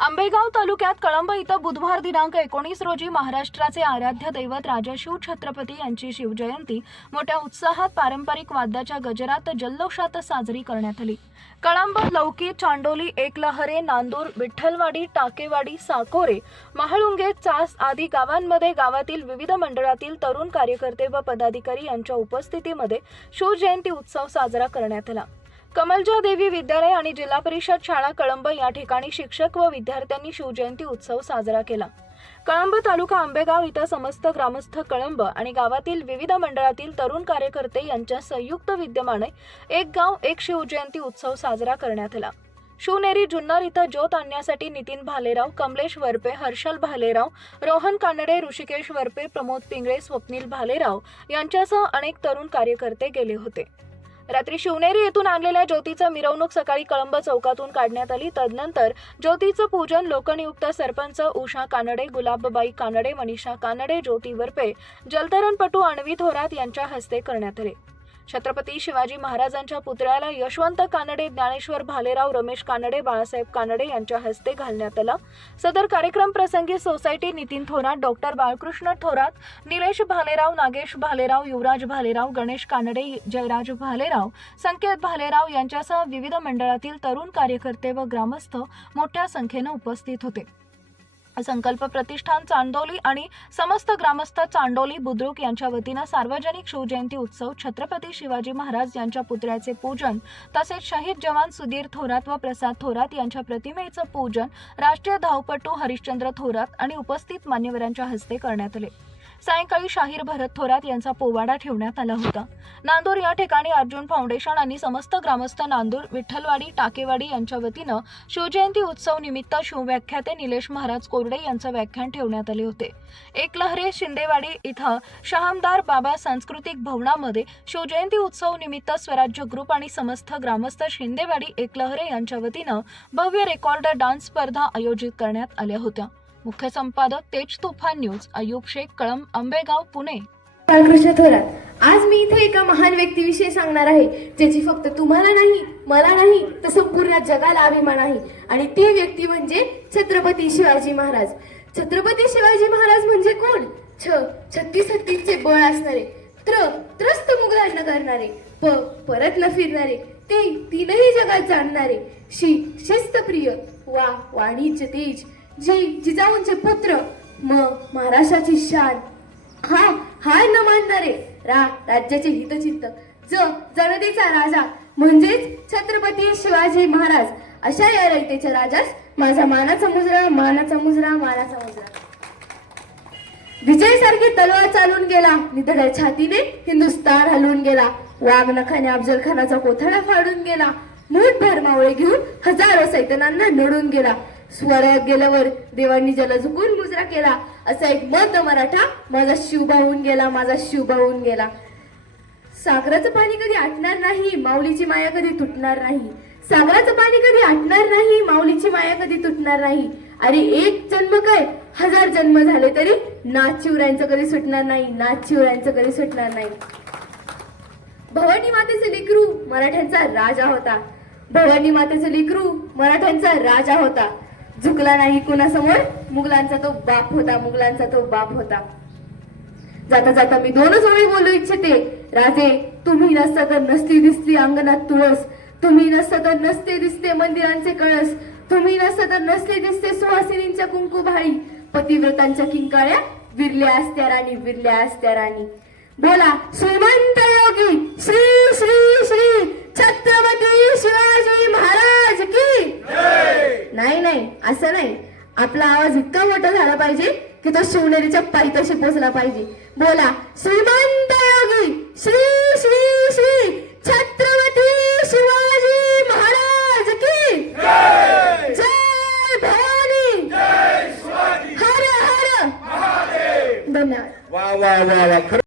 आंबेगाव तालुक्यात कळंब इथं बुधवार दिनांक एकोणीस रोजी महाराष्ट्राचे आराध्य दैवत राजाशिव छत्रपती यांची शिवजयंती मोठ्या उत्साहात पारंपरिक वाद्याच्या गजरात जल्लोषात साजरी करण्यात आली. कळंब लौकी चांडोली एकलहरे नांदूर विठ्ठलवाडी टाकेवाडी साकोरे महाळुंगे चास आदी गावांमध्ये गावातील विविध मंडळातील तरुण कार्यकर्ते व पदाधिकारी यांच्या उपस्थितीमध्ये शिवजयंती उत्सव साजरा करण्यात आला. कमलजा देवी विद्यालय आणि जिल्हा परिषद शाळा कळंब या ठिकाणी शिक्षक व विद्यार्थ्यांनी शिवजयंती उत्सव साजरा केला. कळंब तालुका आंबेगाव इथं समस्त ग्रामस्थ कळंब आणि गावातील विविध मंडळातील तरुण कार्यकर्ते यांच्या संयुक्त विद्यमाने एक गाव एक शिवजयंती उत्सव साजरा करण्यात आला. शिवनेरी जुन्नर इथं ज्योत आणण्यासाठी नितीन भालेराव कमलेश वरपे हर्षल भालेराव रोहन कानडे ऋषिकेश वरपे प्रमोद पिंगळे स्वप्नील भालेराव यांच्यासह अनेक तरुण कार्यकर्ते गेले होते. रात्री शिवनेरी येथून आणलेल्या ज्योतीचं मिरवणूक सकाळी कळंब चौकातून काढण्यात आली. तदनंतर ज्योतीचं पूजन लोकनियुक्त सरपंच उषा कानडे गुलाबबाई कानडे मनीषा कानडे ज्योती वरपे जलतरणपटू अण्वी थोरात यांच्या हस्ते करण्यात आले. छत्रपती शिवाजी महाराजांच्या पुतळ्याला यशवंत कानडे ज्ञानेश्वर भालेराव रमेश कानडे बाळासाहेब कानडे यांच्या हस्ते घालण्यात आला. सदर कार्यक्रम प्रसंगी सोसायटी नितीन थोरात डॉक्टर बाळकृष्ण थोरात निलेश भालेराव नागेश भालेराव युवराज भालेराव गणेश कानडे जयराज भालेराव संकेत भालेराव यांच्यासह विविध मंडळातील तरुण कार्यकर्ते व ग्रामस्थ मोठ्या संख्येनं उपस्थित होते. संकल्प प्रतिष्ठान चांदोली आणि समस्त ग्रामस्थ चांडोली बुद्रुक यांच्या वतीनं सार्वजनिक शिवजयंती उत्सव छत्रपती शिवाजी महाराज यांच्या पुतळ्याचे पूजन तसेच शहीद जवान सुधीर थोरात व प्रसाद थोरात यांच्या प्रतिमेचं पूजन राष्ट्रीय धावपटू हरिश्चंद्र थोरात आणि उपस्थित मान्यवरांच्या हस्ते करण्यात आले. सायंकाळी शाहीर भरत थोरात यांचा पोवाडा ठेवण्यात आला होता. नांदूर या ठिकाणी अर्जुन फाउंडेशन आणि समस्त ग्रामस्थ नांदूर विठ्ठलवाडी टाकेवाडी यांच्या वतीनं शिवजयंती उत्सव निमित्त शिवव्याख्याते निलेश महाराज कोरडे यांचं व्याख्यान ठेवण्यात आले होते. एकलहरे शिंदेवाडी इथं शहामदार बाबा सांस्कृतिक भवनामध्ये शिवजयंती उत्सव निमित्त स्वराज्य ग्रुप आणि समस्त ग्रामस्थ शिंदेवाडी एकलहरे यांच्या वतीनं भव्य रेकॉर्ड डान्स स्पर्धा आयोजित करण्यात आल्या होत्या. मुख्य संपादक तेज तुफान न्यूज अयूब शेख कळम आंबेगाव पुणे. बाळकृष्ण थोरात आज मी इथे एका महान व्यक्तीविषयी सांगणार आहे ज्याची फक्त तुम्हाला नाही मला नाही तर संपूर्ण जगाला अभिमान आहे. आणि ती व्यक्ती म्हणजे छत्रपती शिवाजी महाराज. छत्रपती शिवाजी महाराज म्हणजे कोण? छ छत्तीस हत्तीचे बळ असणारे त्र त्रस्त मुघलांना करणारे प परत न फिरणारे ते तीनही जगात जाणणारे शी शिस्तप्रिय वा वाणिज्य तेज जय जिजाऊंचे पुत्र म महाराष्ट्राची शान. हा हाय न मानणारे रा राज्याचे हितचित्त ज जनतेचा राजा म्हणजेच छत्रपती शिवाजी महाराज. अशा या रयतेच्या राजास माझा मानाचा मुजरा मानाचा मुजरा मानाचा मुजरा विजय सारखी तलवार चालून गेला निधड्या छातीने हिंदुस्तान हलवून गेला. वाघ नखाने अफजल खानाचा कोथळा फाडून गेला. मूठभर मावळे घेऊन हजारो सैतनांना नडून गेला. स्वरात गेल्यावर देवांनी ज्याला झुकून मुजरा केला असा एक मत मराठा माझा शिवबा होऊन गेला माझा शिव होऊन गेला. सागराचं पाणी कधी आटणार नाही माऊलीची माया कधी तुटणार नाही. सागराचं पाणी कधी आटणार नाही माऊलीची माया कधी तुटणार नाही. अरे एक जन्म काय? हजार जन्म झाले तरी नाचिवऱ्यांचं कधी सुटणार नाही नाचिवऱ्यांचं कधी सुटणार नाही. भवानी मातेचे लेकरू मराठ्यांचा राजा होता. भवानी मातेचे लेकरू मराठ्यांचा राजा होता. झुकला नाही कुणासमोर? मुघलांचा तो बाप होता मुघलांचा तो बाप होता. जाता जाता मी दोनच ओळी बोलू इच्छिते. राजे तुम्ही नसता तर नसती दिसली अंगणात तुळस. तुम्ही नसता तर नसते दिसते मंदिरांचे कळस. तुम्ही नसता तर नसले दिसते सुहासिनींच्या कुंकू पतिव्रतांच्या किंकाळ्या विरल्या असत्या राणी विरल्या असत्या राणी. बोला श्रीमंत योगी श्री श्री छत्रपती शिवाजी महाराज की नाही नाही असं नाही आपला आवाज इतका मोठा झाला पाहिजे की तो शिवनेरीच्या पायथ्याशी पोहोचला पाहिजे. बोला श्रीमंत योगी श्री श्री श्री छत्रपती शिवाजी महाराज की? जय भवानी! हर हर! धन्यवाद. वा वा वा वा.